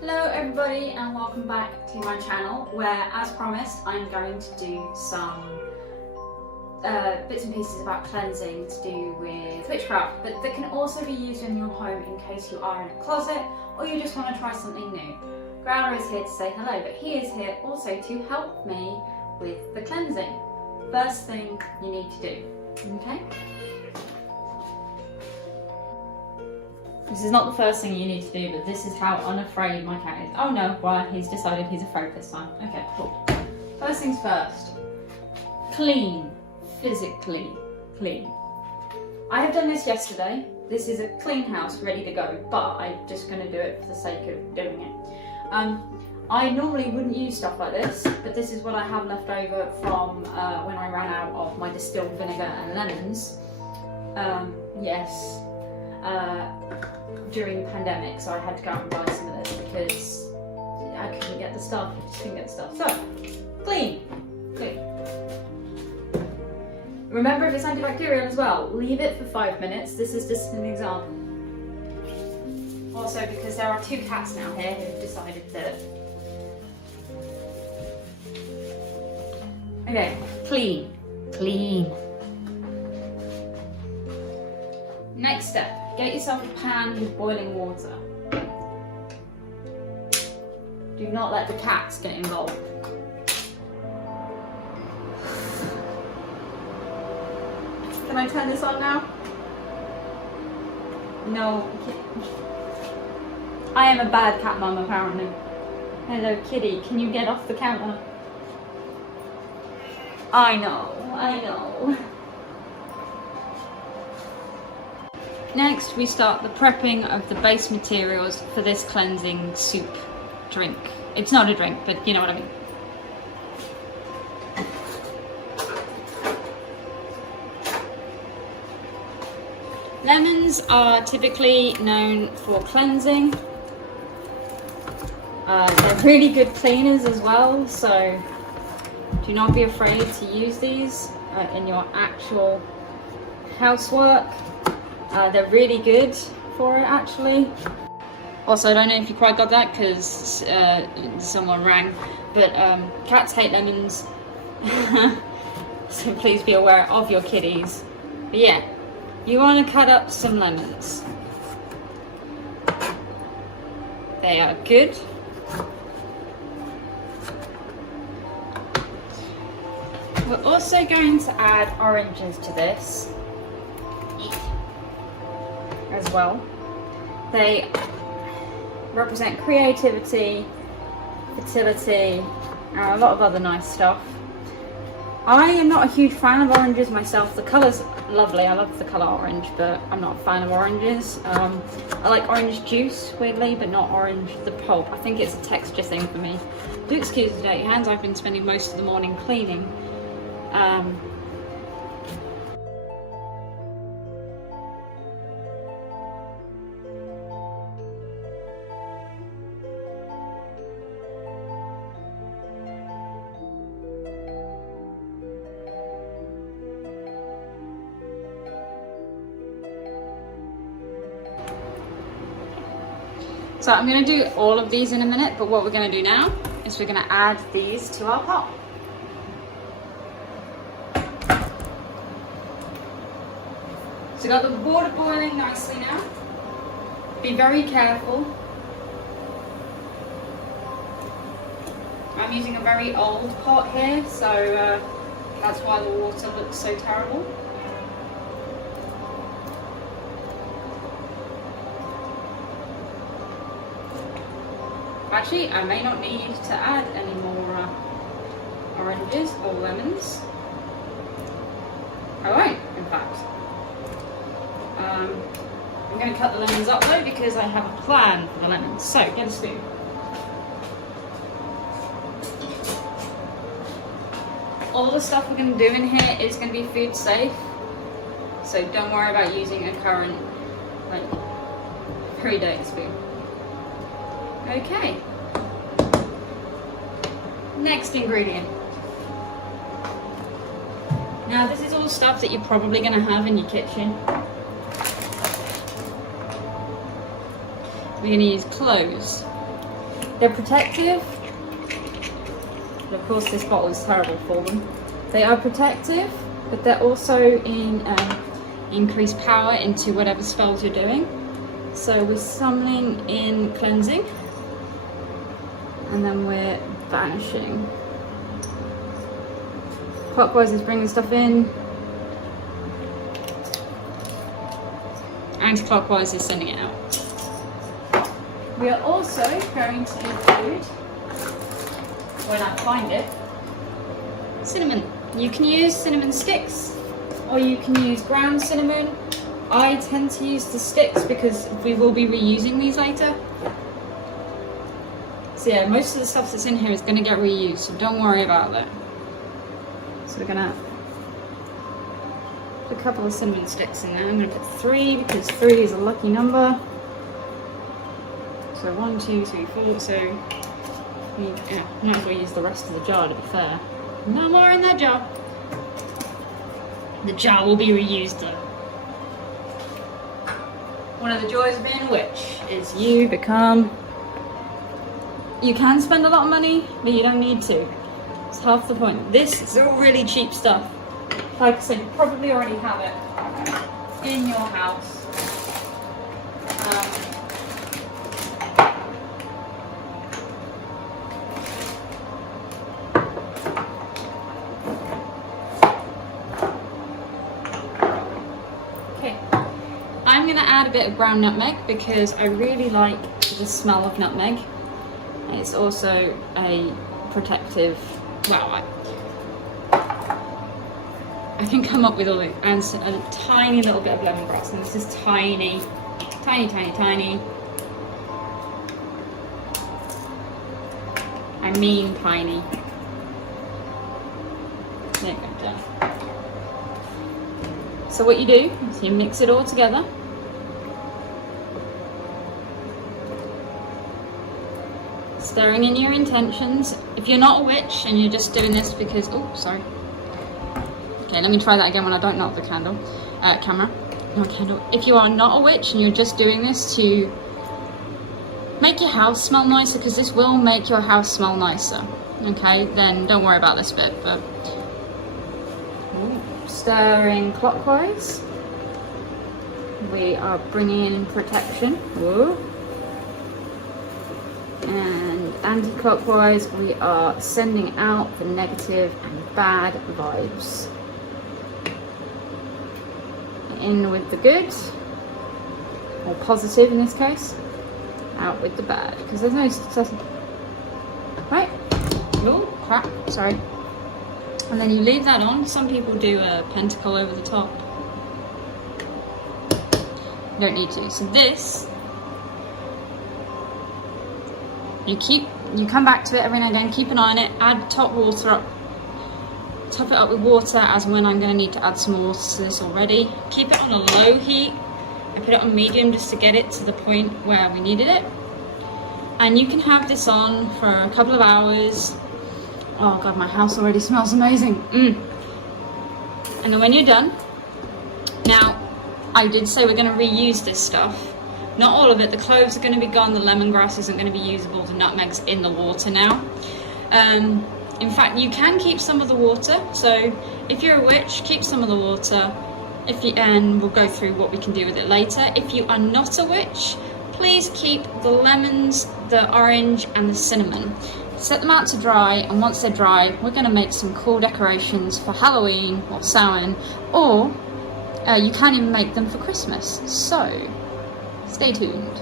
Hello everybody and welcome back to my channel where, as promised, I'm going to do some bits and pieces about cleansing to do with witchcraft, but that can also be used in your home in case you are in a closet or you just want to try something new. Growler is here to say hello, but he is here also to help me with the cleansing. First thing you need to do, okay? This is not the first thing you need to do, but this is how unafraid my cat is. Oh no, well, he's decided he's afraid this time. Okay, cool. First things first. Clean. Physically clean. I have done this yesterday. This is a clean house, ready to go, but I'm just going to do it for the sake of doing it. I normally wouldn't use stuff like this, but this is what I have left over from when I ran out of my distilled vinegar and lemons. During the pandemic, so I had to go out and buy some of this because I couldn't get the stuff. I just couldn't get the stuff. So, clean. Remember, if it's antibacterial as well, leave it for 5 minutes. This is just an example. Also, because there are 2 cats now here who've decided that. Okay, clean. Next step. Get yourself a pan with boiling water. Do not let the cats get involved. Can I turn this on now? No. I am a bad cat mum apparently. Hello kitty, can you get off the counter? I know. Next, we start the prepping of the base materials for this cleansing soup drink. It's not a drink, but you know what I mean. Lemons are typically known for cleansing. They're really good cleaners as well, so do not be afraid to use these in your actual housework. They're really good for it, actually. Also, I don't know if you quite got that because someone rang, but cats hate lemons, so please be aware of your kitties. But yeah, you want to cut up some lemons. They are good. We're also going to add oranges to this as well. They represent creativity, fertility, and a lot of other nice stuff. I am not a huge fan of oranges myself. The colour's lovely, I love the colour orange, but I'm not a fan of oranges. I like orange juice, weirdly, but not orange, the pulp. I think it's a texture thing for me. Do excuse the dirty hands, I've been spending most of the morning cleaning. So I'm going to do all of these in a minute, but what we're going to do now is we're going to add these to our pot. So got the water boiling nicely now. Be very careful. I'm using a very old pot here, so that's why the water looks so terrible. Actually, I may not need to add any more oranges or lemons. I won't, in fact. I'm going to cut the lemons up though because I have a plan for the lemons. So, get a spoon. All the stuff we're going to do in here is going to be food safe. So don't worry about using a current, like, very dirty spoon. Okay. Next ingredient. Now this is all stuff that you're probably going to have in your kitchen. We're going to use cloves. They're protective, but of course this bottle is terrible for them. They are protective, but they're also in increased power into whatever spells you're doing. So we're summoning in cleansing, and then we're banishing. Clockwise is bringing stuff in. Anti-clockwise is sending it out. We are also going to include, when I find it, cinnamon. You can use cinnamon sticks, or you can use ground cinnamon. I tend to use the sticks because we will be reusing these later. So yeah, most of the stuff that's in here is going to get reused, so don't worry about that. So we're going to put a couple of cinnamon sticks in there. I'm going to put 3 because 3 is a lucky number. So 1, 2, 3, 4. So yeah, might as well use the rest of the jar to be fair. No more in that jar. The jar will be reused though. One of the joys of being a witch is you can spend a lot of money, but you don't need to. It's half the point. This is all really cheap stuff. Like I said, you probably already have it in your house. Okay, I'm going to add a bit of ground nutmeg because I really like the smell of nutmeg. It's also a protective, well, I can come up with all the, and a tiny little bit of lemongrass, and this is tiny, tiny, tiny, tiny. I mean tiny. There you go, done. So what you do is you mix it all together. Stirring in your intentions. If you're not a witch and you're just doing this because, oh, sorry. Okay, let me try that again when I don't knock the candle, camera. No candle. If you are not a witch and you're just doing this to make your house smell nicer, because this will make your house smell nicer, okay, then don't worry about this bit, but stirring clockwise. We are bringing in protection. Whoa. And anti-clockwise, we are sending out the negative and bad vibes. In with the good, or positive in this case, out with the bad, because there's no success. Right? Oh, crap, sorry. And then you leave that on. Some people do a pentacle over the top. You don't need to. So this, you come back to it every now and again, keep an eye on it, add top it up with water as when I'm going to need to add some water to this already. Keep it on a low heat. I put it on medium just to get it to the point where we needed it. And you can have this on for a couple of hours. Oh god, my house already smells amazing. And then when you're done, now I did say we're going to reuse this stuff. Not all of it. The cloves are going to be gone, the lemongrass isn't going to be usable, the nutmeg's in the water now. In fact, you can keep some of the water, so if you're a witch, keep some of the water, and we'll go through what we can do with it later. If you are not a witch, please keep the lemons, the orange and the cinnamon. Set them out to dry, and once they're dry, we're going to make some cool decorations for Halloween or Samhain, or you can even make them for Christmas, so stay tuned.